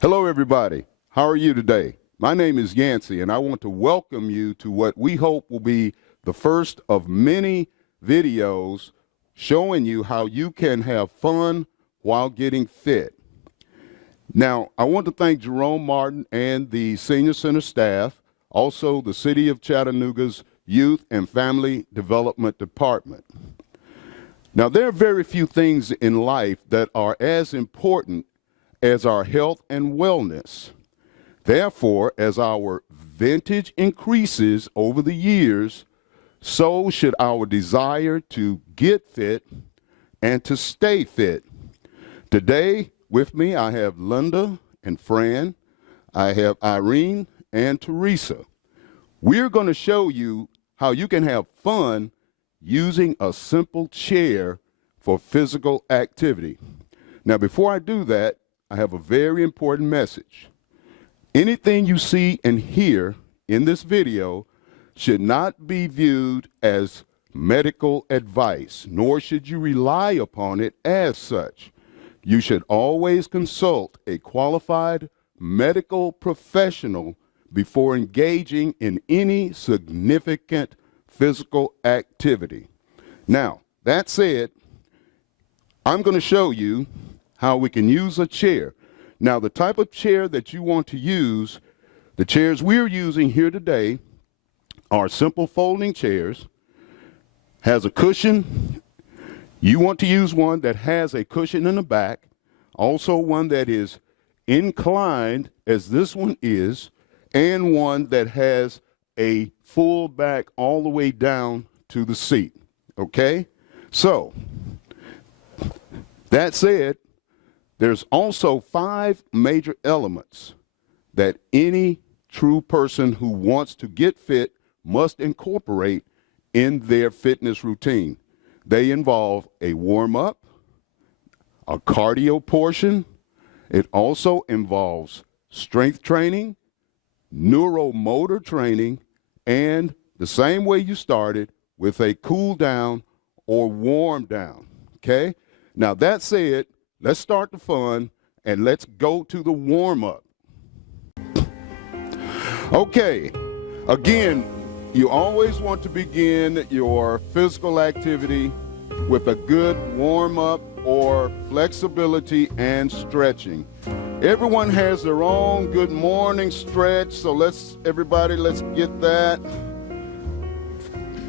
Hello, everybody. How are you today? My name is Yancey, and I want to welcome you to what we hope will be the first of many videos showing you how you can have fun while getting fit. Now, I want to thank Jerome Martin and the Senior Center staff, also the City of Chattanooga's Youth and Family Development Department. Now, there are very few things in life that are as important as our health and wellness. Therefore, as our vintage increases over the years, so should our desire to get fit and to stay fit. Today, with me, I have Linda and Fran. I have Irene and Teresa. We're going to show you how you can have fun using a simple chair for physical activity. Now, before I do that, I have a very important message. Anything you see and hear in this video should not be viewed as medical advice, nor should you rely upon it as such. You should always consult a qualified medical professional before engaging in any significant physical activity. Now, that said, I'm going to show you how we can use a chair. Now, the type of chair that you want to use, the chairs we're using here today are simple folding chairs, has a cushion. You want to use one that has a cushion in the back, also one that is inclined, as this one is, and one that has a full back all the way down to the seat, okay? So, that said, there's also 5 major elements that any true person who wants to get fit must incorporate in their fitness routine. They involve a warm-up, a cardio portion. It also involves strength training, neuromotor training, and the same way you started with a cool down or warm down, okay? Now, that said, let's start the fun, and let's go to the warm-up. Okay, again, you always want to begin your physical activity with a good warm-up or flexibility and stretching. Everyone has their own good morning stretch, so let's get that.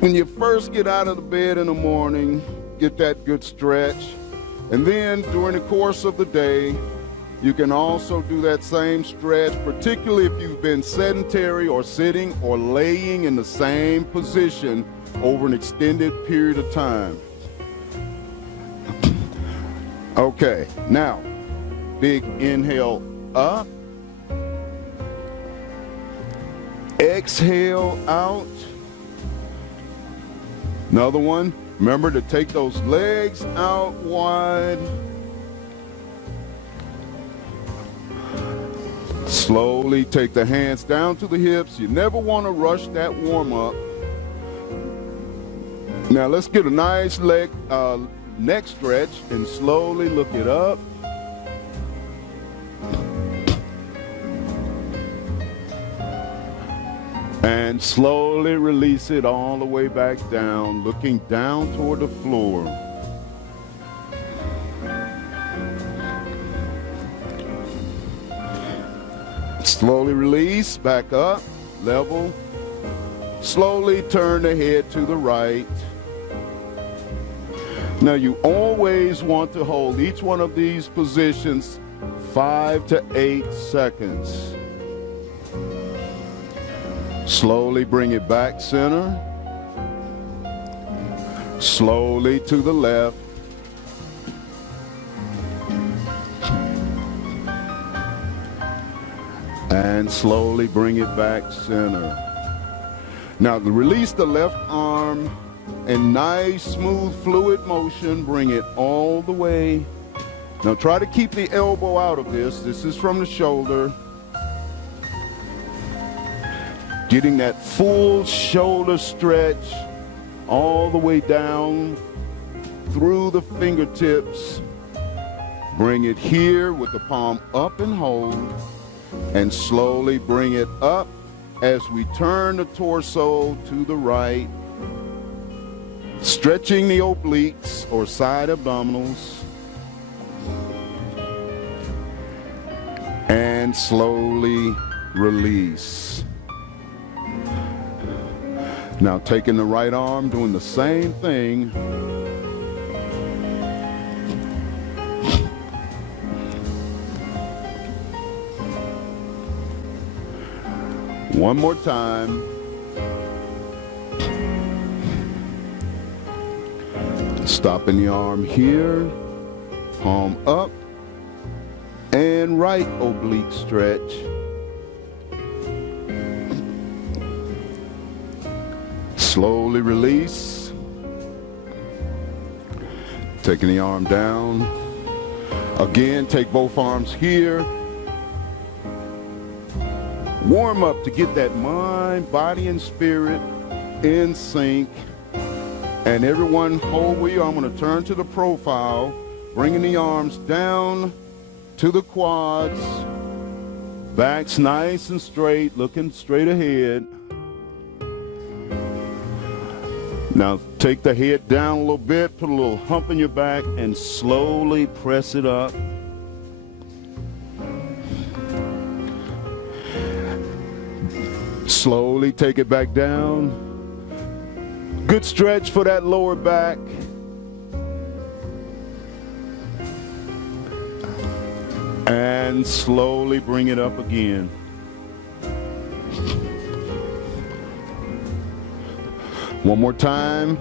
When you first get out of the bed in the morning, get that good stretch. And then during the course of the day, you can also do that same stretch, particularly if you've been sedentary or sitting or laying in the same position over an extended period of time. Okay, now, big inhale up, exhale out. Another one. Remember to take those legs out wide. Slowly take the hands down to the hips. You never want to rush that warm up. Now let's get a nice neck stretch and slowly look it up. And slowly release it all the way back down, looking down toward the floor. Slowly release, back up, level. Slowly turn the head to the right. Now you always want to hold each one of these positions 5 to 8 seconds. Slowly bring it back center. Slowly to the left. And slowly bring it back center. Now release the left arm in nice, smooth, fluid motion. Bring it all the way. Now try to keep the elbow out of this. This is from the shoulder. Getting that full shoulder stretch all the way down through the fingertips. Bring it here with the palm up and hold, and slowly bring it up as we turn the torso to the right, stretching the obliques or side abdominals, and slowly release. Now taking the right arm, doing the same thing. One more time. Stopping the arm here, palm up, and right oblique stretch. Slowly release. Taking the arm down. Again, take both arms here. Warm up to get that mind, body, and spirit in sync. And everyone hold where you are. I'm going to turn to the profile, bringing the arms down to the quads. Back's nice and straight, looking straight ahead. Now take the head down a little bit, put a little hump in your back, and slowly press it up. Slowly take it back down. Good stretch for that lower back. And slowly bring it up again. One more time.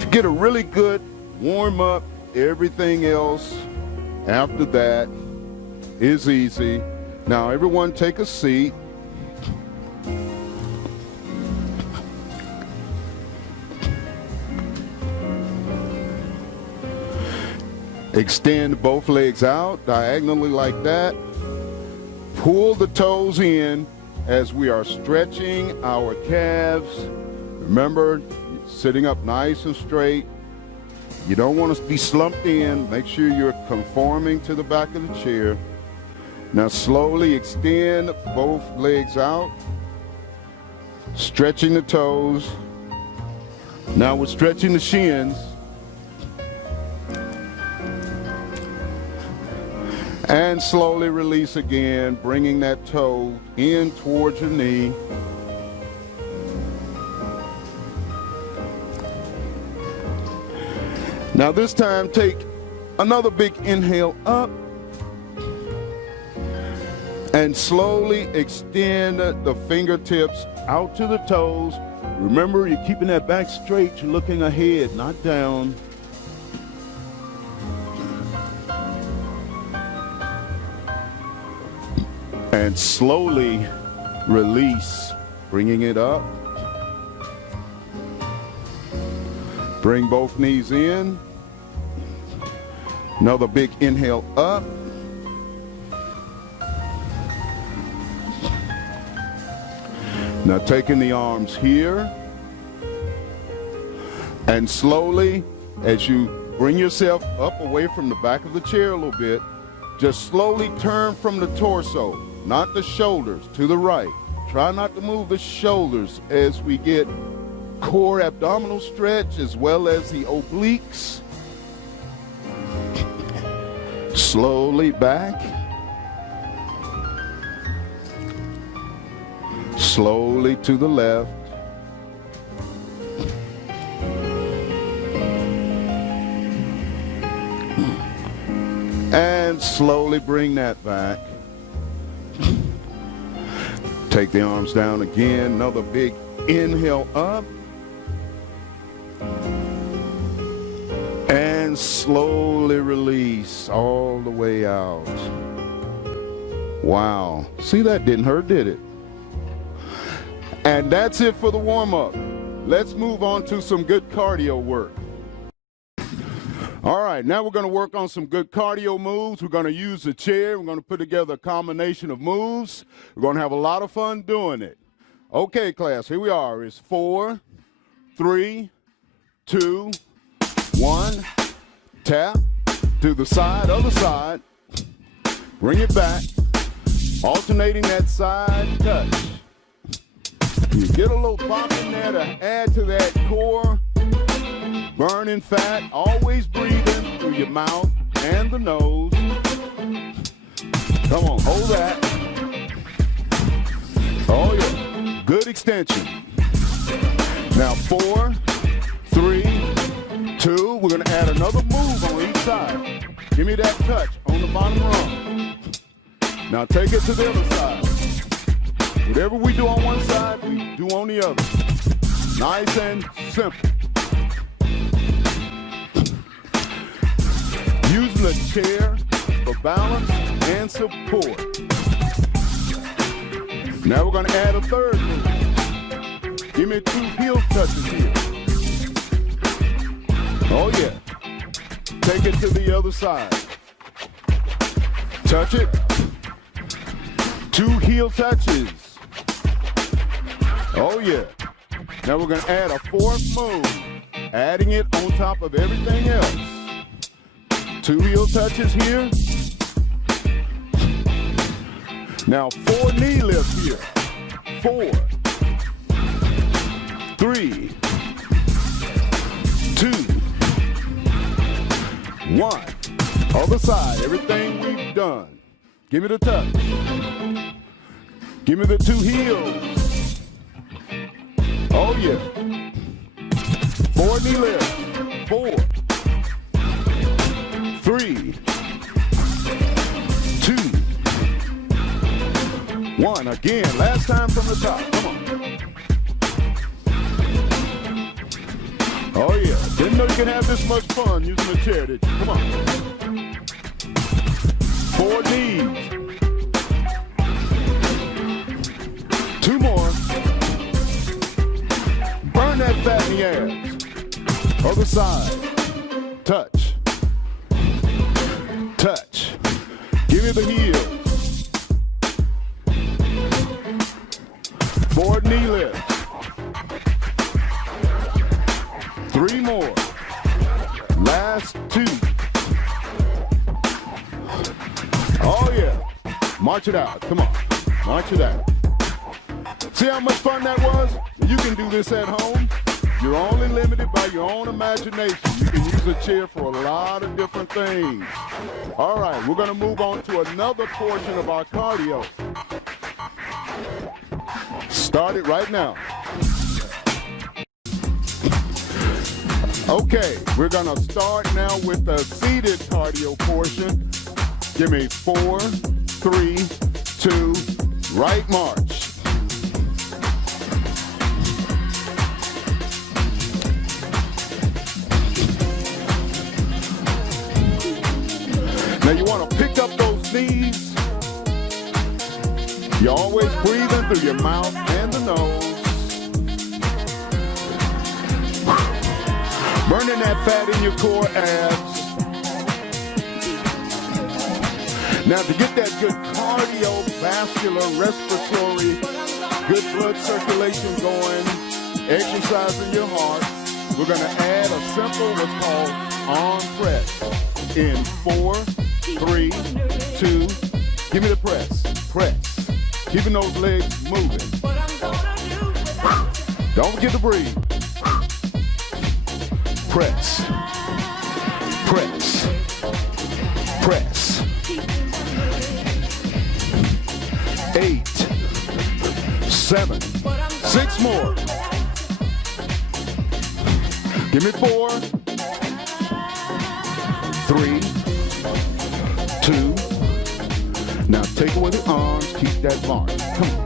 To get a really good warm up, everything else after that is easy. Now everyone take a seat. Extend both legs out diagonally like that. Pull the toes in as we are stretching our calves. Remember, sitting up nice and straight. You don't want to be slumped in. Make sure you're conforming to the back of the chair. Now slowly extend both legs out, stretching the toes. Now we're stretching the shins. And slowly release again, bringing that toe in towards your knee. Now this time take another big inhale up. And slowly extend the fingertips out to the toes. Remember, you're keeping that back straight. You're looking ahead, not down. And slowly release, bringing it up. Bring both knees in. Another big inhale up. Now taking the arms here, and slowly, as you bring yourself up away from the back of the chair a little bit, just slowly turn from the torso, not the shoulders, to the right. Try not to move the shoulders as we get core abdominal stretch as well as the obliques. Slowly back. Slowly to the left. And slowly bring that back. Take the arms down again. Another big inhale up. And slowly release all the way out. Wow. See, that didn't hurt, did it? And that's it for the warm-up. Let's move on to some good cardio work. All right, now we're going to work on some good cardio moves. We're going to use the chair. We're going to put together a combination of moves. We're going to have a lot of fun doing it. Okay, class, here we are. It's 4, 3, 2, 1. Tap to the side, other side. Bring it back. Alternating that side touch. You get a little pop in there to add to that core. Burning fat, always breathing through your mouth and the nose. Come on, hold that. Oh yeah, good extension. Now 4, 3, 2, we're gonna add another move on each side. Give me that touch on the bottom rung. Now take it to the other side. Whatever we do on one side, we do on the other. Nice and simple. Using the chair for balance and support. Now we're gonna add a third move. Give me 2 heel touches here. Oh yeah. Take it to the other side. Touch it. 2 heel touches. Oh yeah. Now we're gonna add a 4th move, adding it on top of everything else. 2 heel touches here. Now 4 knee lifts here. 4, 3, 2, 1. Other side, everything we've done. Give me the touch. Give me the 2 heels. Oh yeah. 4 knee lifts. 4, 3, 2, 1. Again, last time from the top. Come on. Oh yeah. Didn't know you could have this much fun using a chair, did you? Come on. 4 knees. 2 more. Burn that fat in the abs. Other side. Touch. Touch. Give me the heels. 4 knee lifts. 3 more. Last 2. Oh yeah. March it out. Come on. March it out. See how much fun that was? You can do this at home. You're only limited by your own imagination. You can use a chair for a lot of different things. All right, we're gonna move on to another portion of our cardio. Start it right now. Okay, we're gonna start now with the seated cardio portion. Give me 4, 3, 2, right march. Now you want to pick up those knees. You're always breathing through your mouth and the nose. Burning that fat in your core abs. Now to get that good cardiovascular, respiratory, good blood circulation going, exercising your heart, we're going to add a simple what's called arm press. In 4, 3, 2, give me the press. Press. Keeping those legs moving. Don't forget to breathe. Press. Press. Press. 8, 7, 6 more. Give me 4, 3, 2. Now take away the arms, keep that mark. Come on.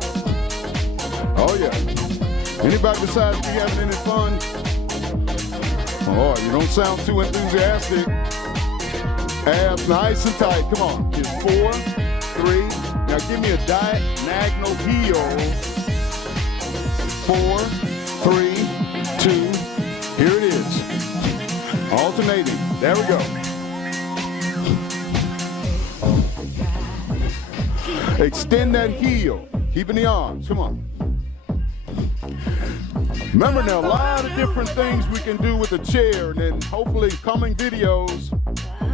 Oh yeah. Anybody besides me having any fun? Oh, you don't sound too enthusiastic. Abs nice and tight. Come on. Just 4, 3. Now give me a diagonal heel. 4, 3, 2. Here it is. Alternating. There we go. Extend that heel. Keeping the arms. Come on. Remember now, a lot of different things we can do with the chair, and then hopefully coming videos,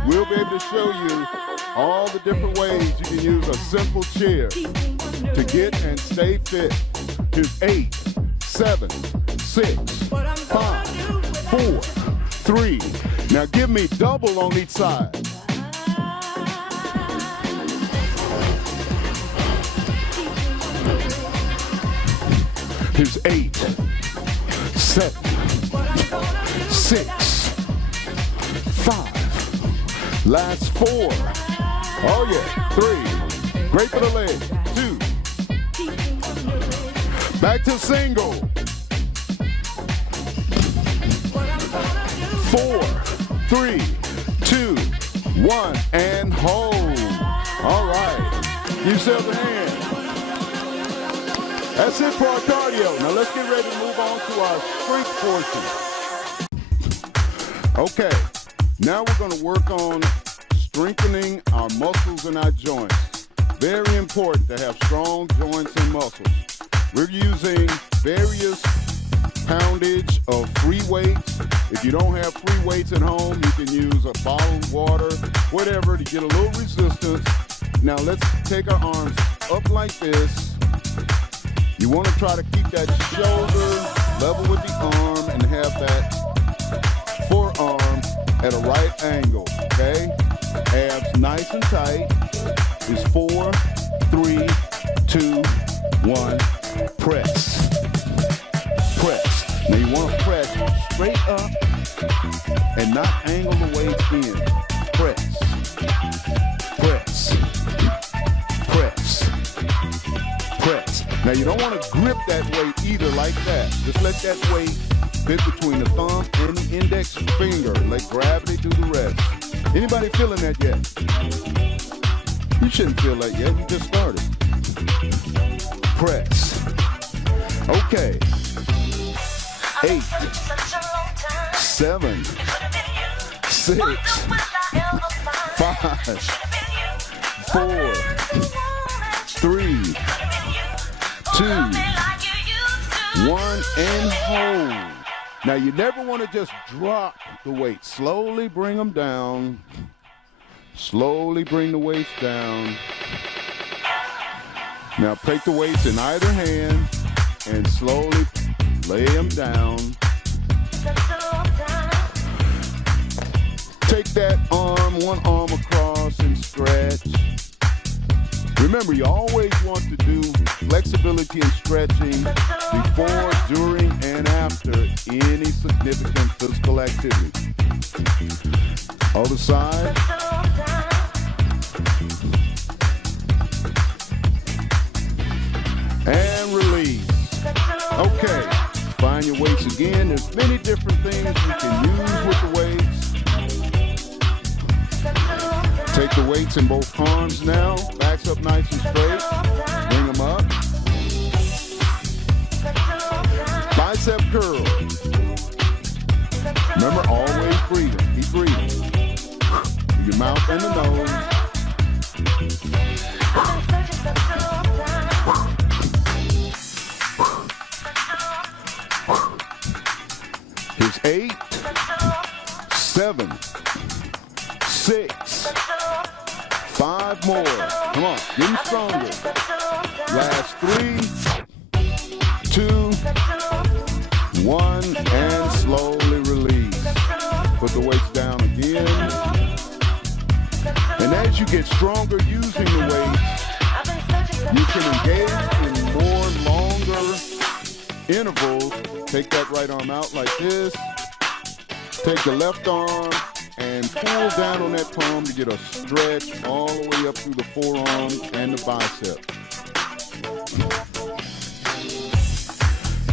we'll be able to show you all the different ways you can use a simple chair to get and stay fit. Here's 8, 7, 6, 5, 4, 3. Now give me double on each side. Here's 8, 7, 6, 5. Last 4. Oh yeah, 3. Great for the leg. 2. Back to single. 4, 3, 2, 1, and hold. All right. Give yourself a hand. That's it for our cardio. Now let's get ready to move on to our strength portion. Okay, now we're going to work on strengthening our muscles and our joints. Very important to have strong joints and muscles. We're using various poundage of free weights. If you don't have free weights at home, you can use a bottled water, whatever, to get a little resistance. Now let's take our arms up like this. You want to try to keep that shoulder level with the arm and have that forearm at a right angle, okay? Abs nice and tight. It's 4, 3, 2, 1, press. Press. Now you want to press straight up and not angle the weight in. Press. Press. Press. Press. Now you don't want to grip that weight either like that. Just let that weight fit between the thumb and the index finger. Let gravity do the rest. Anybody feeling that yet? You shouldn't feel that yet. We just started. Press. Okay. 8, 7, 6, 5, 4, 3, 2, 1, and hold. Now you never want to just drop the weight. Slowly bring them down. Slowly bring the weights down. Now take the weights in either hand and slowly lay them down. Take that arm, one arm across and stretch. Remember, you always want to do flexibility and stretching before, during, and after any significant physical activity. Other side. And release. Okay, find your weights again. There's many different things you can use with the weights. Take the weights in both arms now. Backs up nice and straight. Bring them up. Bicep curl. Remember, always breathing. Keep breathing. Your mouth and the nose. Here's 8, 7, 6, 5 more. Come on, getting stronger. Last 3, 2, 1, and slowly release. Put the weights down again. And as you get stronger using the weights, you can engage in more longer intervals. Take that right arm out like this. Take the left arm and pull down on that palm to get a stretch all the way up through the forearm and the bicep.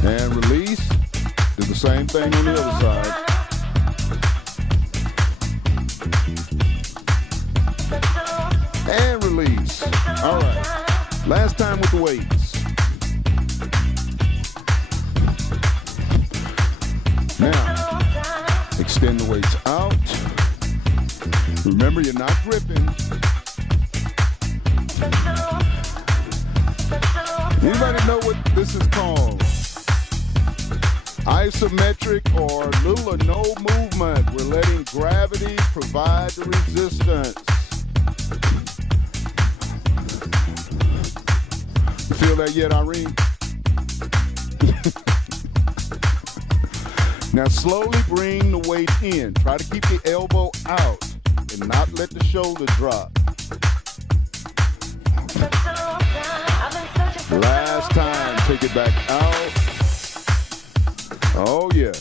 And release. Do the same thing on the other side. And release. All right. Last time with the weights. Now, extend the weights out. Remember, you're not gripping. Anybody know what this is called? Isometric or little or no movement. We're letting gravity provide the resistance. You feel that yet, Irene? Now slowly bring the weight in. Try to keep the elbow out and not let the shoulder drop. Last time, take it back out. Oh yeah.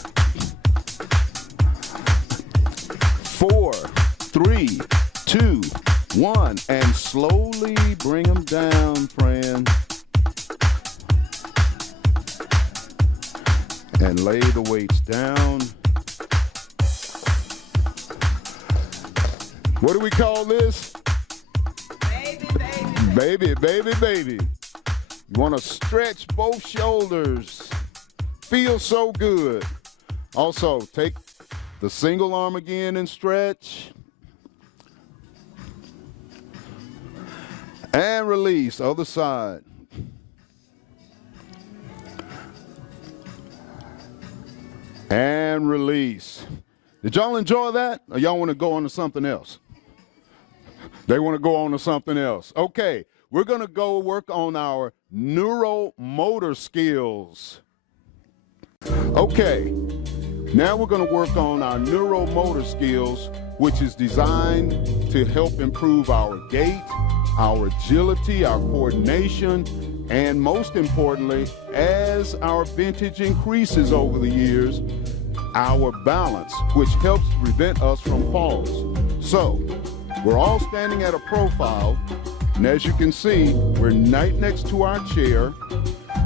4, 3, 2, 1, and slowly bring them down, friend. And lay the weights down. What do we call this? Baby, baby, baby. You want to stretch both shoulders. Feels so good. Also, take the single arm again and stretch. And release, other side. And release. Did y'all enjoy that? Or y'all want to go on to something else? They want to go on to something else. Okay, we're going to go work on our neuromotor skills. Okay, now we're going to work on our neuromotor skills, which is designed to help improve our gait, our agility, our coordination, and most importantly, as our vintage increases over the years, our balance, which helps prevent us from falls. So, we're all standing at a profile, and as you can see, we're right next to our chair.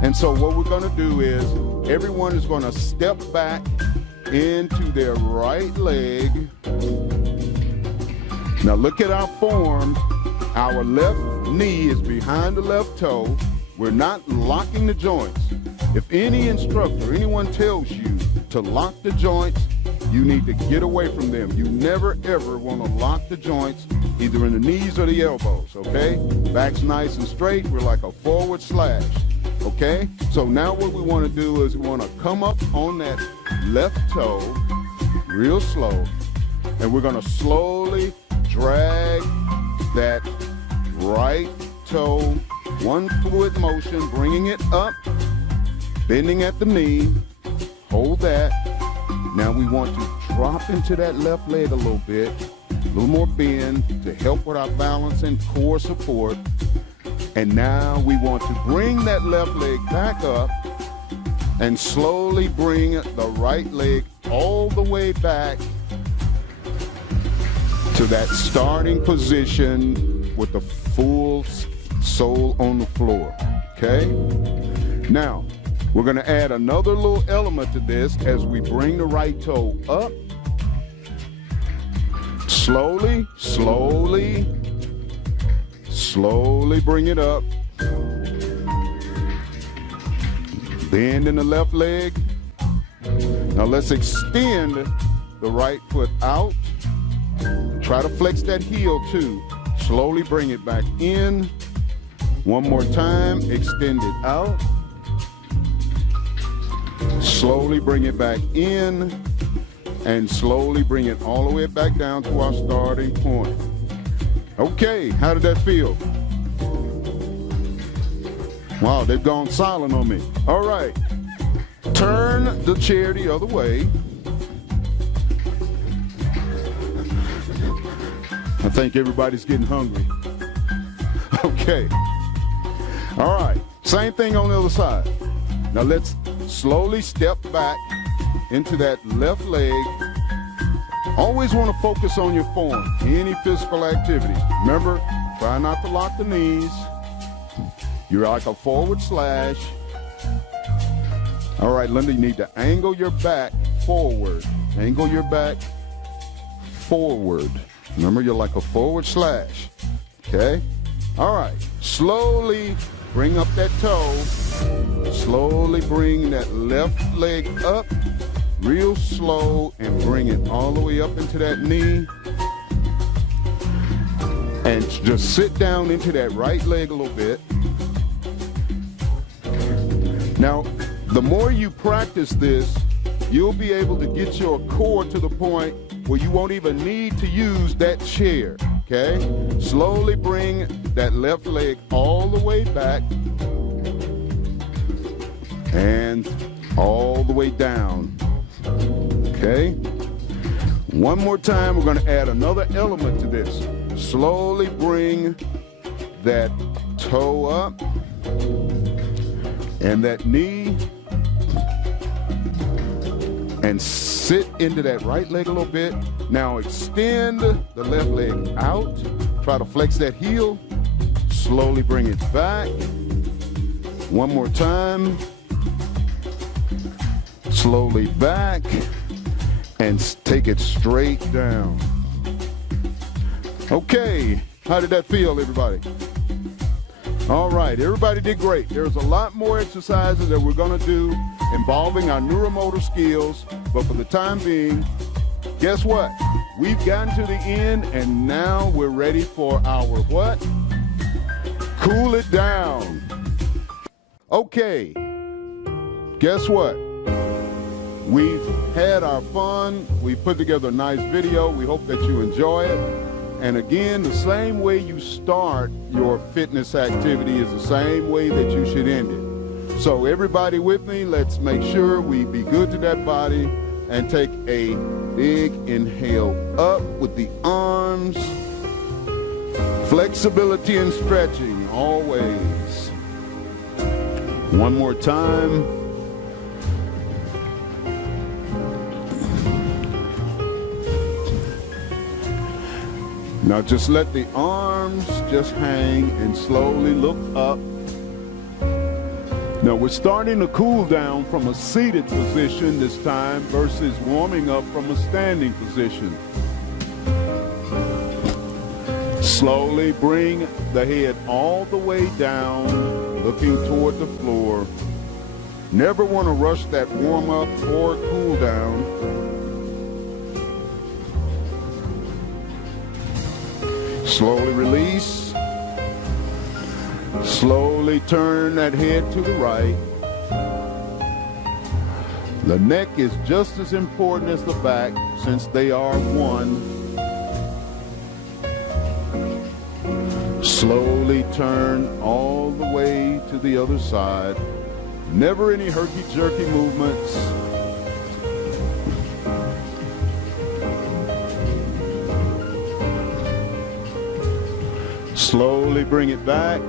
And so what we're going to do is everyone is going to step back into their right leg. Now look at our form. Our left knee is behind the left toe. We're not locking the joints. If any instructor, anyone tells you to lock the joints, you need to get away from them. You never ever want to lock the joints, either in the knees or the elbows, okay? Back's nice and straight. We're like a forward slash, okay? So now what we want to do is we want to come up on that left toe real slow, and we're going to slowly drag that right toe, one fluid motion, bringing it up, bending at the knee, hold that. Now we want to drop into that left leg a little bit, a little more bend to help with our balance and core support. And now we want to bring that left leg back up and slowly bring the right leg all the way back to that starting position with the full sole on the floor, okay? Now, we're going to add another little element to this as we bring the right toe up. Slowly, slowly, slowly bring it up. Bend in the left leg. Now let's extend the right foot out. Try to flex that heel too. Slowly bring it back in. One more time, extend it out. Slowly bring it back in, and slowly bring it all the way back down to our starting point. Okay, how did that feel? Wow, they've gone silent on me. All right, turn the chair the other way. I think everybody's getting hungry. Okay. All right, same thing on the other side. Now let's slowly step back into that left leg. Always want to focus on your form, any physical activity. Remember, try not to lock the knees. You're like a forward slash. All right, Linda, you need to angle your back forward. Angle your back forward. Remember, you're like a forward slash, okay? All right, slowly bring up that toe. Slowly bring that left leg up, real slow, and bring it all the way up into that knee. And just sit down into that right leg a little bit. Now, the more you practice this, you'll be able to get your core to the point where you won't even need to use that chair, okay? Slowly bring that left leg all the way back and all the way down, okay? One more time, we're gonna add another element to this. Slowly bring that toe up and that knee and sit into that right leg a little bit. Now extend the left leg out. Try to flex that heel. Slowly bring it back. One more time. Slowly back and take it straight down. Okay, how did that feel, everybody? All right, everybody did great. There's a lot more exercises that we're gonna do involving our neuromotor skills, but for the time being, guess what? We've gotten to the end, and now we're ready for our what? Cool it down. Okay, guess what? We've had our fun. We put together a nice video. We hope that you enjoy it. And again, the same way you start your fitness activity is the same way that you should end it. So everybody with me, let's make sure we be good to that body and take a big inhale up with the arms. Flexibility and stretching always. One more time. Now just let the arms just hang and slowly look up. Now we're starting to cool down from a seated position this time versus warming up from a standing position. Slowly bring the head all the way down, looking toward the floor. Never want to rush that warm up or cool down. Slowly release. Slowly turn that head to the right. The neck is just as important as the back since they are one. Slowly turn all the way to the other side. Never any herky-jerky movements. Slowly bring it back.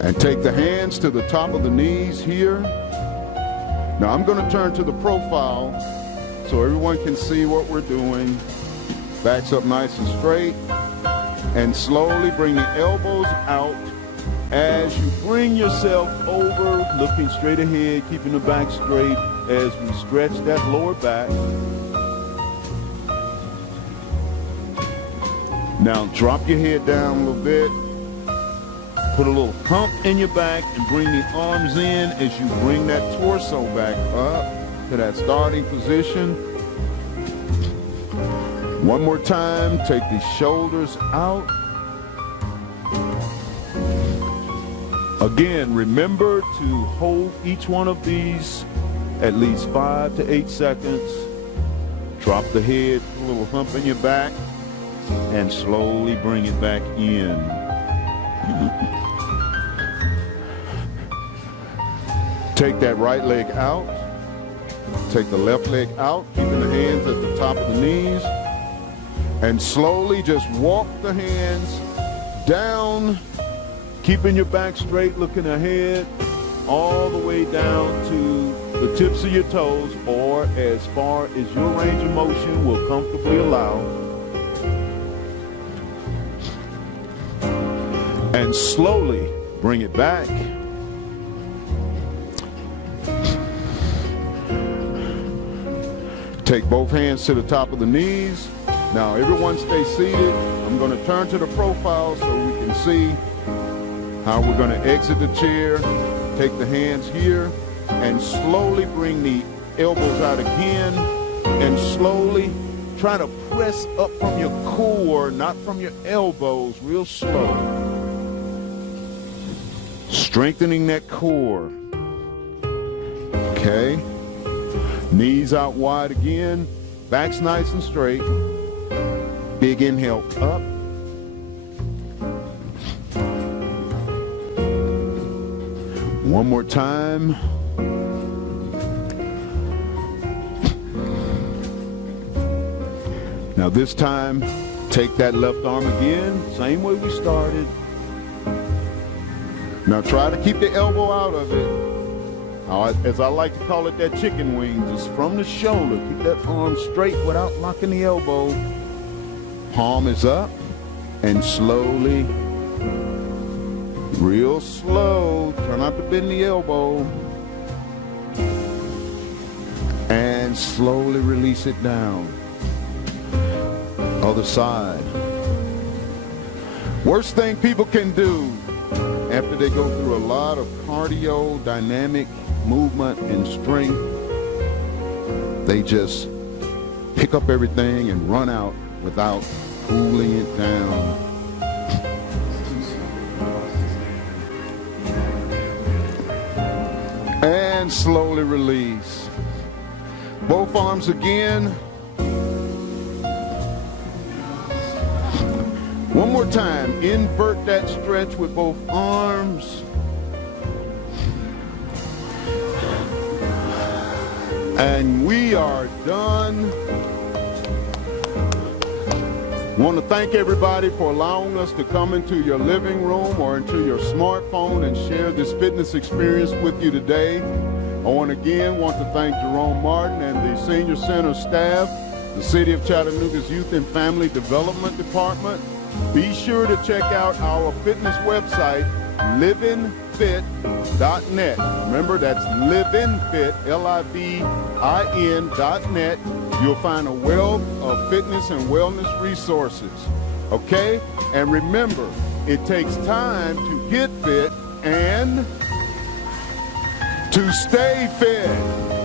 And take the hands to the top of the knees here. Now I'm going to turn to the profile so everyone can see what we're doing. Backs up nice and straight. And slowly bring the elbows out as you bring yourself over, looking straight ahead, keeping the back straight as we stretch that lower back. Now drop your head down a little bit. Put a little hump in your back and bring the arms in as you bring that torso back up to that starting position. One more time, take the shoulders out. Again, remember to hold each one of these at least 5 to 8 seconds. Drop the head, put a little hump in your back, and slowly bring it back in. Take that right leg out. Take the left leg out, keeping the hands at the top of the knees. And slowly just walk the hands down, keeping your back straight, looking ahead, all the way down to the tips of your toes, or as far as your range of motion will comfortably allow. And slowly bring it back. Take both hands to the top of the knees. Now everyone stay seated. I'm going to turn to the profile so we can see how we're going to exit the chair. Take the hands here and slowly bring the elbows out again, and slowly try to press up from your core, not from your elbows, real slow. Strengthening that core. Okay. Knees out wide again. Back's nice and straight. Big inhale up. One more time. Now this time, take that left arm again, same way we started. Now try to keep the elbow out of it. As I like to call it, that chicken wing, just from the shoulder. Keep that arm straight without locking the elbow. Palm is up, and slowly, real slow, try not to bend the elbow. And slowly release it down. Other side. Worst thing people can do after they go through a lot of cardio, dynamic movement, and strength, they just pick up everything and run out without cooling it down. And slowly release. Both arms again. One more time, invert that stretch with both arms. And we are done. I want to thank everybody for allowing us to come into your living room or into your smartphone and share this fitness experience with you today. I want to thank Jerome Martin and the Senior Center staff, the City of Chattanooga's Youth and Family Development Department. Be sure to check out our fitness website, livinfit.net. Remember, that's livinfit, Livin.net. You'll find a wealth of fitness and wellness resources. Okay? And remember, it takes time to get fit and to stay fit.